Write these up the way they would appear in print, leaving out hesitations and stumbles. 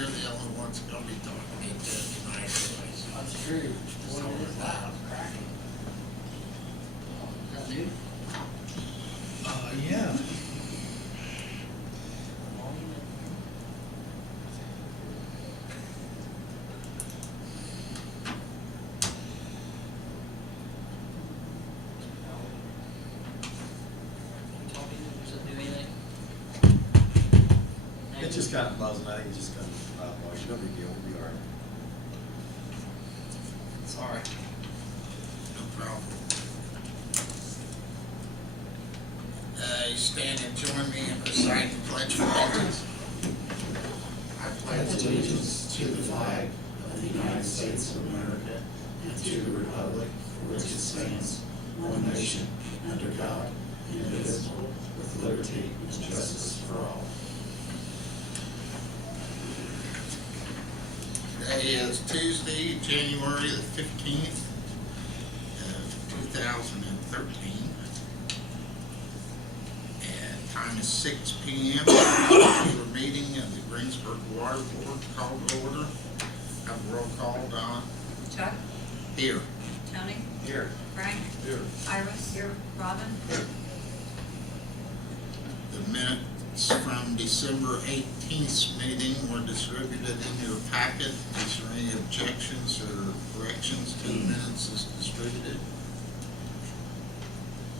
you're the only one's gonna be talking into it tonight anyways. That's true. So Boy, it is we're loud, loud. cracking. Is that new? Yeah. Does it do anything? It just got buzzing, I think it just got loud noise, no big deal, we'll be all right. Sorry. No problem. You stand and join me in reciting the Pledge of Allegiance. I pledge allegiance to the flag of the United States of America and to the republic for which it stands, one nation, under God, indivisible, with liberty and justice for all. Today is Tuesday, January the 15th of 2013. And time is 6 p.m. Regular meeting of the Greensburg Water Board called to order. Have a roll call, Don. Chuck? Here. Tony? Here. Frank? Here. Iris? Here. Robin? The minutes from December 18th meeting were distributed in your packet. Is there any objections or corrections to the minutes as distributed?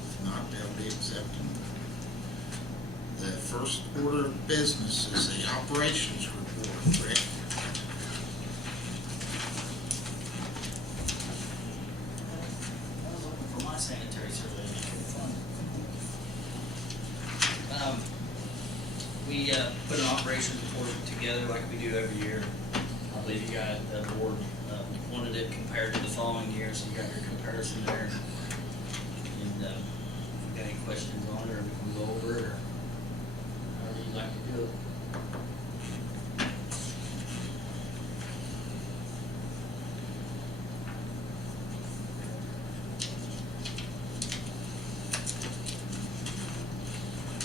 If not, they'll be accepted. The first order of business is the operations report. Rick? I was looking for my sanitary survey, and I couldn't find it. We put an operations report together like we do every year. I believe you got, the board wanted it compared to the following year, so you got your comparison there. And if you got any questions on it, or we can go over it, or however you'd like to do it.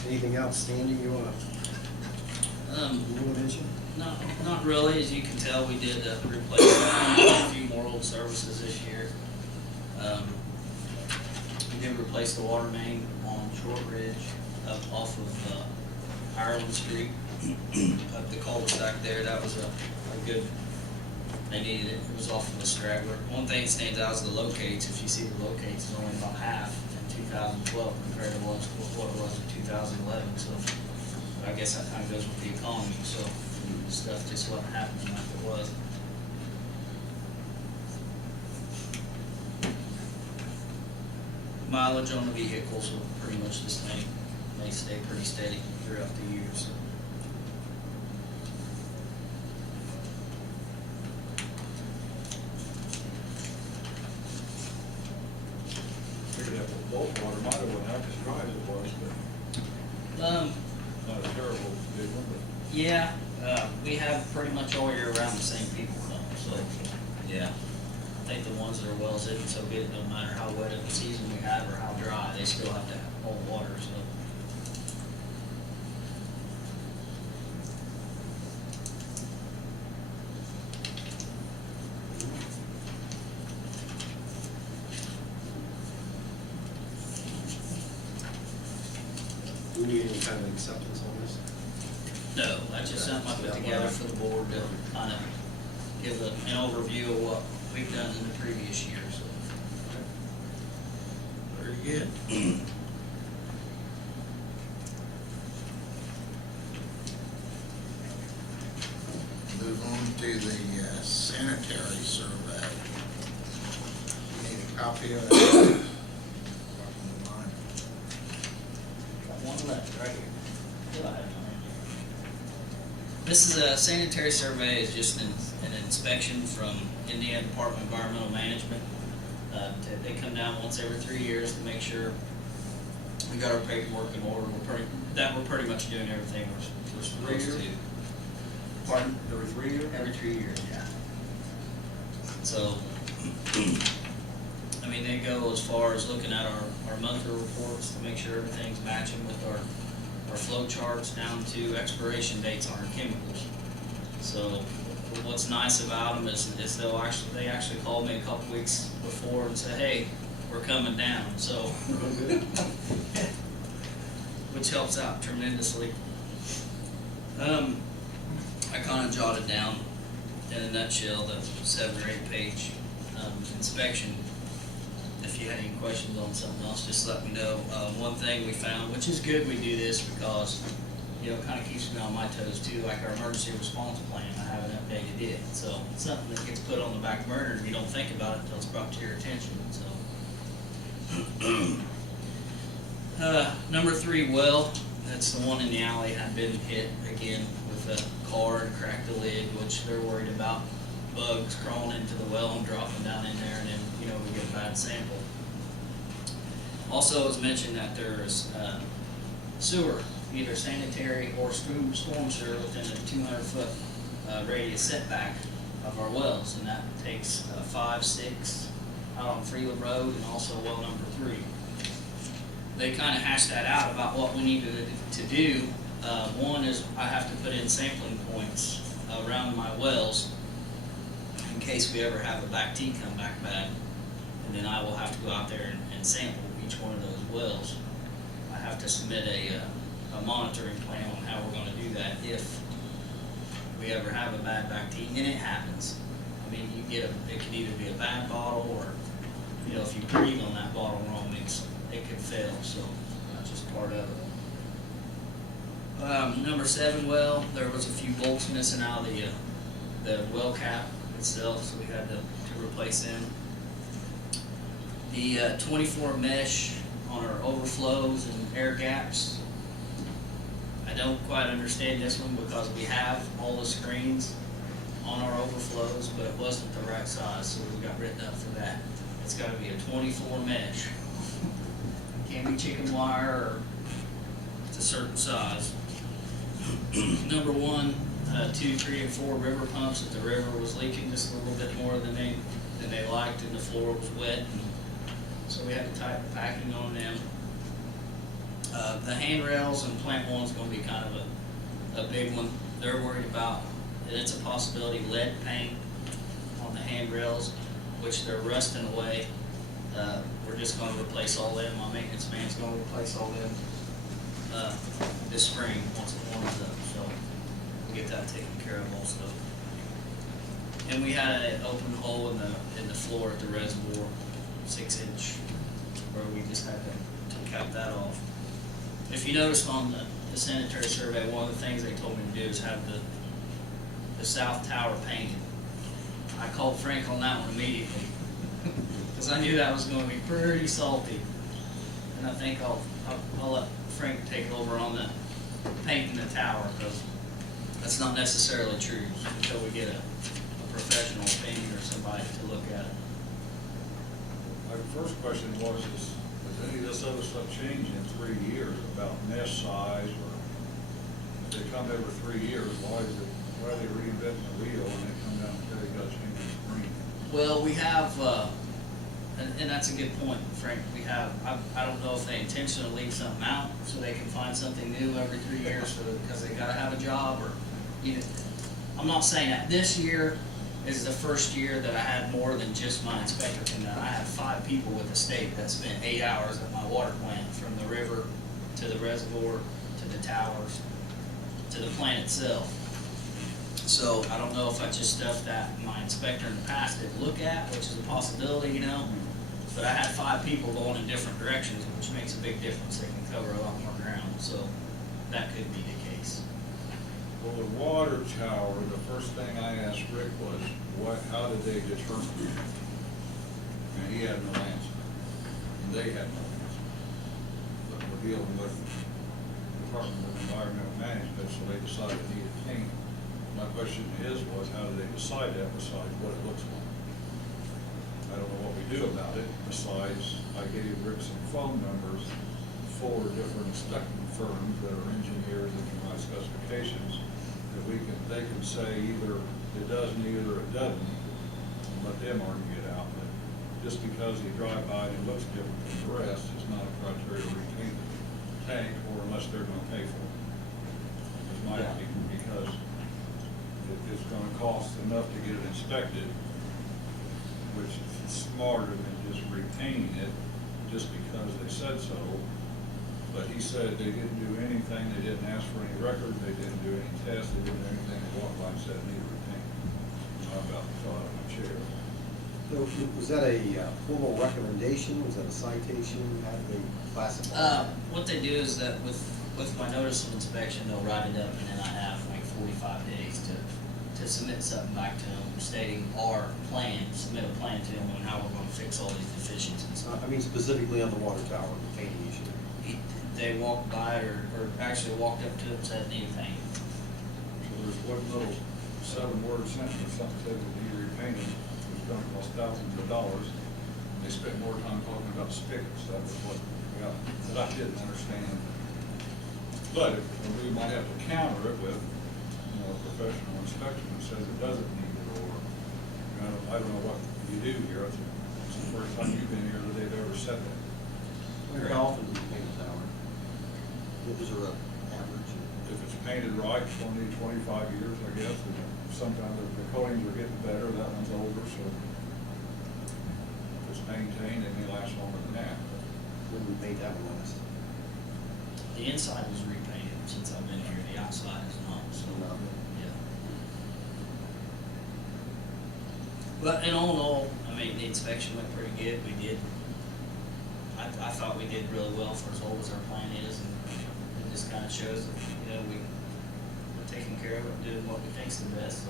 Anything outstanding you wanna mention? No, not really. As you can tell, we did replace a few more old services this year. We did replace the water main on Short Ridge up off of Ireland Street, up the cul-de-sac there. That was a good, they needed it. It was off of a straggler. One thing that stands out is the locates. If you see the locates, it's only about half in 2012 compared to what it was in 2011. So I guess that kind of goes with the economy. So stuff just wasn't happening like it was. Mileage on the vehicles were pretty much the same. They stay pretty steady throughout the years. Figured that bulk water might have went out as dry as it was, but not a terrible big one, but. Yeah, we have pretty much all year round the same people though, so, yeah. I think the ones that are wells isn't so good, no matter how wet of a season we have or how dry, they still have to hold water, so. Do we need any kind of acceptance on this? No, that's just something I put together for the board to kind of give an overview of what we've done in the previous year, so. Very good. Move on to the sanitary survey. Need a copy of that? Got one left right here. Still have one right here. This is a sanitary survey, is just an inspection from Indiana Department of Environmental Management. They come down once every 3 years to make sure we got our paperwork in order. We're pretty much doing everything we're supposed to. Pardon? Every 3 years? Every 3 years, yeah. So, I mean, they go as far as looking at our monthly reports to make sure everything's matching with our flow charts down to expiration dates on our chemicals. So So what's nice about them is they actually called me a couple weeks before and said, hey, we're coming down, so. Which helps out tremendously. I kind of jotted down in a nutshell the 7 or 8 page inspection. If you had any questions on something else, just let me know. One thing we found, which is good we do this because, you know, it kind of keeps me on my toes too, like our emergency response plan, I haven't updated it. So it's something that gets put on the back burner and you don't think about it until it's brought to your attention, so. Number 3 well, that's the one in the alley, had been hit again with a car and cracked the lid, which they're worried about bugs crawling into the well and dropping down in there, and then, you know, we get a bad sample. Also, it was mentioned that there is sewer, either sanitary or storm sewer within a 200-foot radius setback of our wells, and that takes 5, 6 out on Freeland Road and also well number 3. They kind of hashed that out about what we needed to do. One is I have to put in sampling points around my wells in case we ever have a back T come back bad, and then I will have to go out there and sample each one of those wells. I have to submit a monitoring plan on how we're going to do that if we ever have a bad back T, and it happens. I mean, it could either be a bad bottle or, you know, if you breathe on that bottle wrong, it could fail, so that's just part of it. Number 7 well, there was a few bolts missing out of the well cap itself, so we had to replace them. The 24 mesh on our overflows and air gaps, I don't quite understand this one because we have all the screens on our overflows, but it wasn't the right size, so we got written up for that. It's got to be a 24 mesh. Can't be chicken wire, or it's a certain size. Number 1, 2, 3, and 4 river pumps. If the river was leaking just a little bit more than they liked, and the floor was wet, so we had to tighten the packing on them. The handrails and plant one's going to be kind of a big one. They're worried about, and it's a possibility, lead paint on the handrails, which they're rusting away. We're just going to replace all them. My maintenance man's going to replace all them this spring once it warms up. So we'll get that taken care of also. And we had an open hole in the floor at the reservoir, 6-inch, where we just had to cap that off. If you notice on the sanitary survey, one of the things they told me to do is have the south tower painted. I called Frank on that one immediately because I knew that was going to be pretty salty, and I think I'll let Frank take over on the painting the tower, because that's not necessarily true until we get a professional opinion or somebody to look at it. My first question was, has any of this other stuff changed in 3 years about mesh size, or if they come every 3 years, why are they reinventing the wheel when they come down and tell you got to change the screen? Well, we have, and that's a good point, Frank. We have, I don't know if they intentionally leave something out so they can find something new every 3 years because they got to have a job, or I'm not saying that. This year is the first year that I had more than just my inspector come down. I had 5 people with the state that spent 8 hours at my water plant, from the river to the reservoir to the towers to the plant itself. So I don't know if I just stuffed that my inspector in the past didn't look at, which is a possibility, you know. But I had 5 people going in different directions, which makes a big difference. They can cover a lot more ground, so that could be the case. Well, the water tower, the first thing I asked Rick was, how did they determine it? And he had no answer, and they had no answer. But we're dealing with the Department of Environmental Management, so they decided it needed paint. My question was, how do they decide that besides what it looks like? I don't know what we do about it, besides I gave Rick some phone numbers for different inspecting firms that are engineers that can write specifications, that they can say either it does, either it doesn't, and let them argue it out. But just because you drive by and it looks different than the rest is not a criteria to repaint the tank, or unless they're gonna pay for it. That's my opinion, because it's gonna cost enough to get it inspected, which is smarter than just repainting it just because they said so. But he said they didn't do anything, they didn't ask for any records, they didn't do any tests, they didn't do anything, they walked by and said, need a repaint. I about fell out of my chair. So, was that a formal recommendation, was that a citation, how did they classify it? What they do is that with my notice of inspection, they'll write it up, and then I have like 45 days to submit something back to them stating our plan, submit a plan to them on how we're gonna fix all these deficiencies. I mean specifically on the water tower, the painting issue. They walked by or actually walked up to it and said anything. So there's one little 7-word sentence or something said that he repainted, it's gonna cost thousands of dollars. And they spent more time talking about spigots, that was what, that I didn't understand. But we might have to counter it with, a professional inspection that says it doesn't need it, or, I don't know what you do here. It's the first time you've been here that they've ever said that. How often do you paint a tower? Is there an average? If it's painted right, it's gonna need 25 years, I guess, and sometimes the coatings are getting better, that one's older, so if it's maintained, it may last longer than that. When did we paint that one last? The inside was repainted since I've been here. The outside is not. So No. yeah. But in all in all, I mean, the inspection went pretty good. We did. I thought we did really well for as old as our plan is, and it just kind of shows that we're taking care of it, doing what we think's the best. So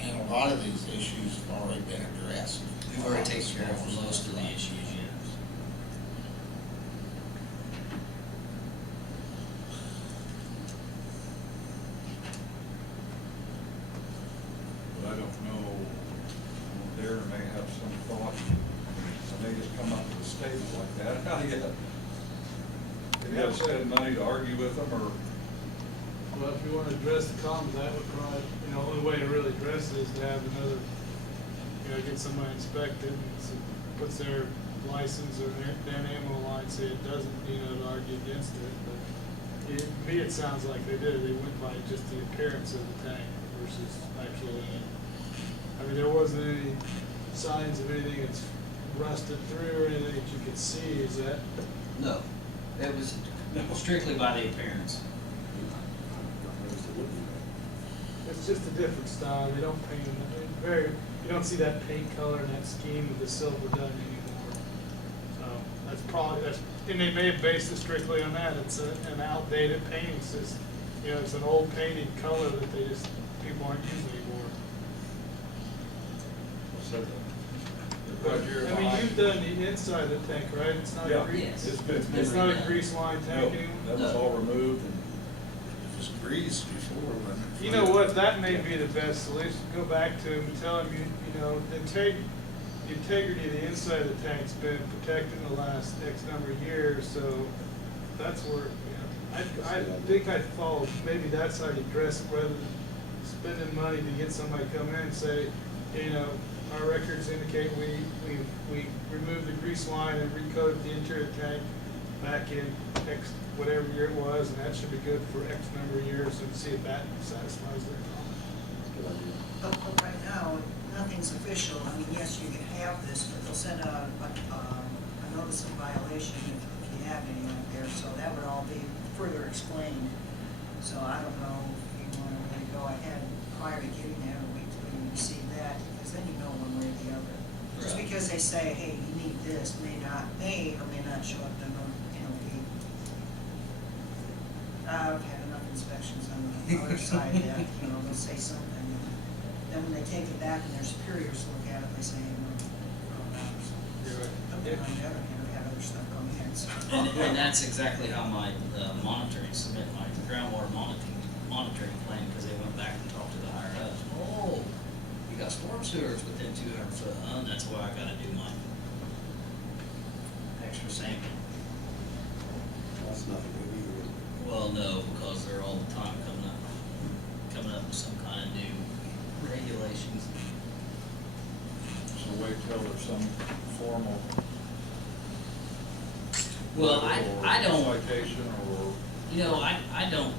And a lot of these issues have already been addressed. we've already taken care of most of the issues. Yes. But I don't know, Darren may have some thought, and they just come up with a statement like that, how do you have to spend money to argue with them, or? Well, if you want to address the comments, that would probably, the only way to really address it is to have another, get somebody inspected, and puts their license or their ammo line, say it doesn't, to argue against it, but to me, it sounds like they did, they went by just the appearance of the tank versus actually, there wasn't any signs of anything that's rusted through or anything that you could see, is that? No, it was strictly by the appearance. It's just a different style, they don't paint them, you don't see that paint color and that scheme of the silver done anymore. So, and they may have based it strictly on that, it's an outdated painting system. It's an old painted color that people aren't using anymore. Said the criteria behind- You've done the inside of the tank, right? It's not Yeah, a grease, Yes. it's not a grease line No, tank anymore? that was all removed, and It was greased before, wasn't it? You know what, that may be the best solution, go back to him and tell him, the integrity of the inside of the tank's been protected in the last X number of years, so that's where, I think I'd follow, maybe that's how you address it, rather than spending money to get somebody to come in and say, our records indicate we removed the grease line and recoated the interior tank back in X, whatever year it was, and that should be good for X number of years, and see if that satisfies their comment. Good idea. But right now, nothing's official. Yes, you can have this, but they'll send out a notice of violation if you have any out there, so that would all be further explained. So I don't know if you want to really go ahead prior to getting that, or wait till you receive that, because then you know one way or the other. Just Right. because they say, hey, you need this, may or may not show up in the NOP. I've had enough inspections on the other side that, they'll say something, and then when they take it back and their superiors look at it, they say, no. You're right. But then on the other hand, I've had other stuff come in, so. And that's exactly how my submit my groundwater monitoring plan, because they went back and talked to the higher ups. Oh, you got storm sewers within 200 foot, that's why I gotta do my extra sampling. That's nothing new either, is it? Well, no, because they're all the time coming up with some kind of new regulations. so wait till there's some formal. Well, or I don't, citation, or. I don't,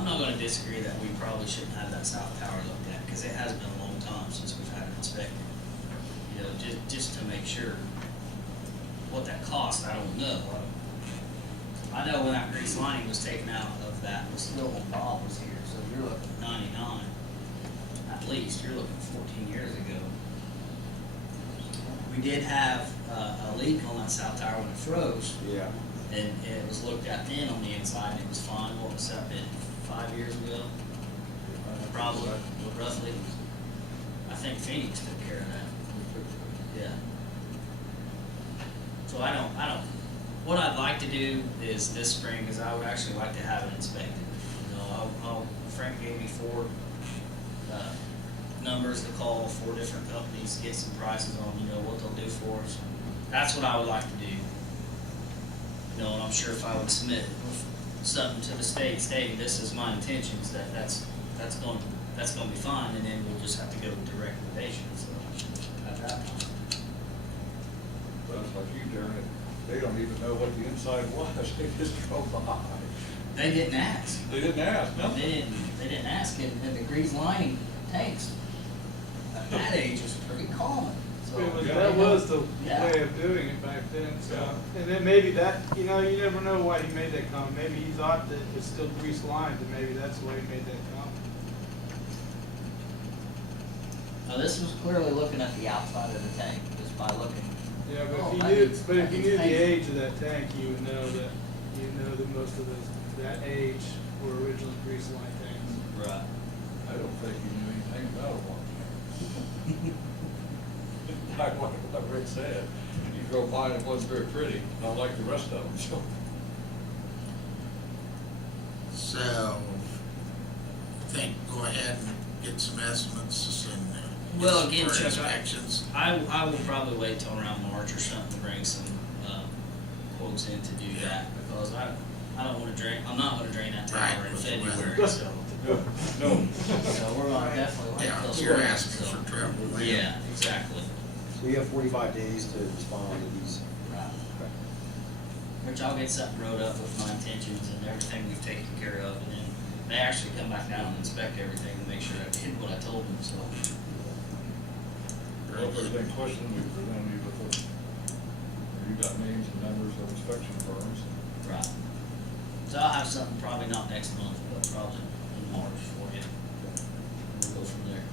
I'm not gonna disagree that we probably shouldn't have that south tower looked at, cause it has been a long time since we've had it inspected. You know, just to make sure. What that cost, I don't know. I know when that grease lining was taken out of that, was still when Bob was here, so you're looking at 99, at least, you're looking 14 years ago. We did have a leak on that south tower when it froze, Yeah. and it was looked at then on the inside, and it was fine. What was that, been 5 years ago? Probably, roughly. I think Phoenix took care of that. Yeah. So I don't, what I'd like to do is this spring, is I would actually like to have it inspected. You know, Frank gave me 4 numbers to call, 4 different companies, get some prices on, you know, what they'll do for us. That's what I would like to do. You know, and I'm sure if I would submit something to the state stating this is my intentions, that's going to be fine, and then we'll just have to go with the recommendations, so, at that point. That's like you, Darren, they don't even know what the inside was, they just drove by. They didn't ask. They didn't ask, no? They didn't ask, and the grease lining tanks at that age was pretty common. So That was the Yeah. way of doing it back then, so, Yeah. and then maybe that, you know, you never know why he made that comment. Maybe he thought that it was still grease lined, and maybe that's why he made that comment. Now, this was clearly looking at the outside of the tank, just by looking. Yeah, Oh, but that if you knew, needs- but that if you needs knew the painting. age of that tank, you would know that most of those, that age were originally grease lined tanks. Right. I don't think he knew anything about a water tank. Like what Rick said, he drove by and it wasn't very pretty, not like the rest of them, so. So, I think, go ahead and get some estimates and. Well, again, for Chuck, inspections. I will probably wait till around March or something to bring some quotes in to do that, because I don't wanna drain, I'm not gonna drain that tower Right, in with the February, weather. so. No. So we're gonna definitely wait Yeah, till you're spring, asking so. for trouble then. Yeah, exactly. So you have 45 days to respond to these. Right. Which I'll get something wrote up with my intentions and everything we've taken care of, and then they actually come back down and inspect everything and make sure I did what I told them, so. Well, if there's any question, we present you with the, you got names and numbers of inspection firms. Right. So I'll have something probably not next month, but probably in March for you. We'll go from there.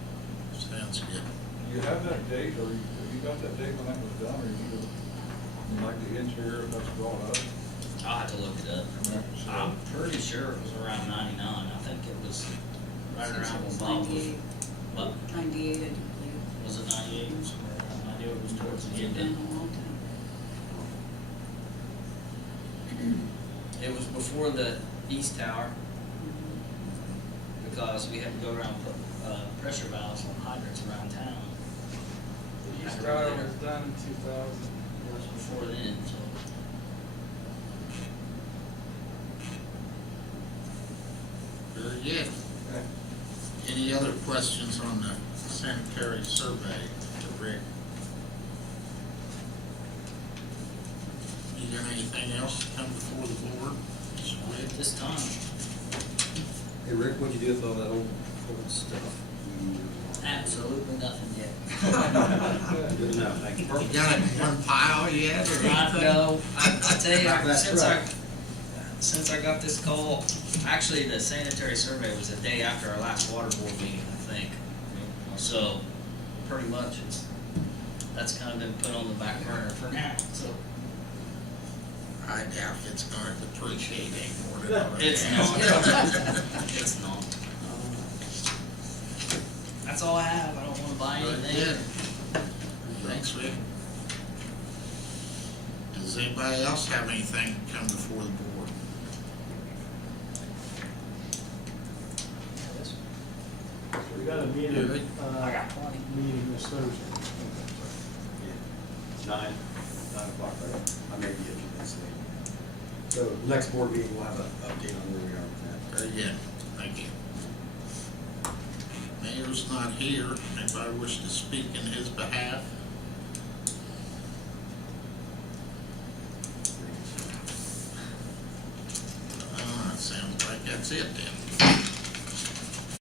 Sounds good. Do you have that date, or have you got that date when that was done, or you like the interior that's brought up? I'll have to look it up. I'm pretty sure it was around 99. I think it was right around when Bob was. What? 98, I do believe. Was it 98? Somewhere around. I knew it was towards the It's end. been a long time. It was before the east tower, because we had to go around and put pressure valves on hydrants around town. The East Tower was done in 2000. It was before then, so. Very good. Any other questions on the sanitary survey to Rick? You got anything else to come before the board? At this time, Hey Rick, what'd you do with all that old stuff? absolutely nothing yet. Good enough, thank you. You got it in one pile yet, or anything? No, I tell you, That's right. since I got this call, actually, the sanitary survey was the day after our last water board meeting, I think. So, pretty much, that's kind of been put on the back burner for now, so. I doubt it's gonna depreciate any more than It's it not. has. It's not. That's all I have. I don't wanna buy Very anything. good. Thanks, Rick. Does anybody else have anything to come before the board? We got a meeting, Really? I got plenty. meeting this Thursday. It's 9 o'clock, right? I may be getting this late. So next board meeting, we'll have an update on where we are with that. Very good, thank you. Mayor's not here. Anybody wish to speak in his behalf?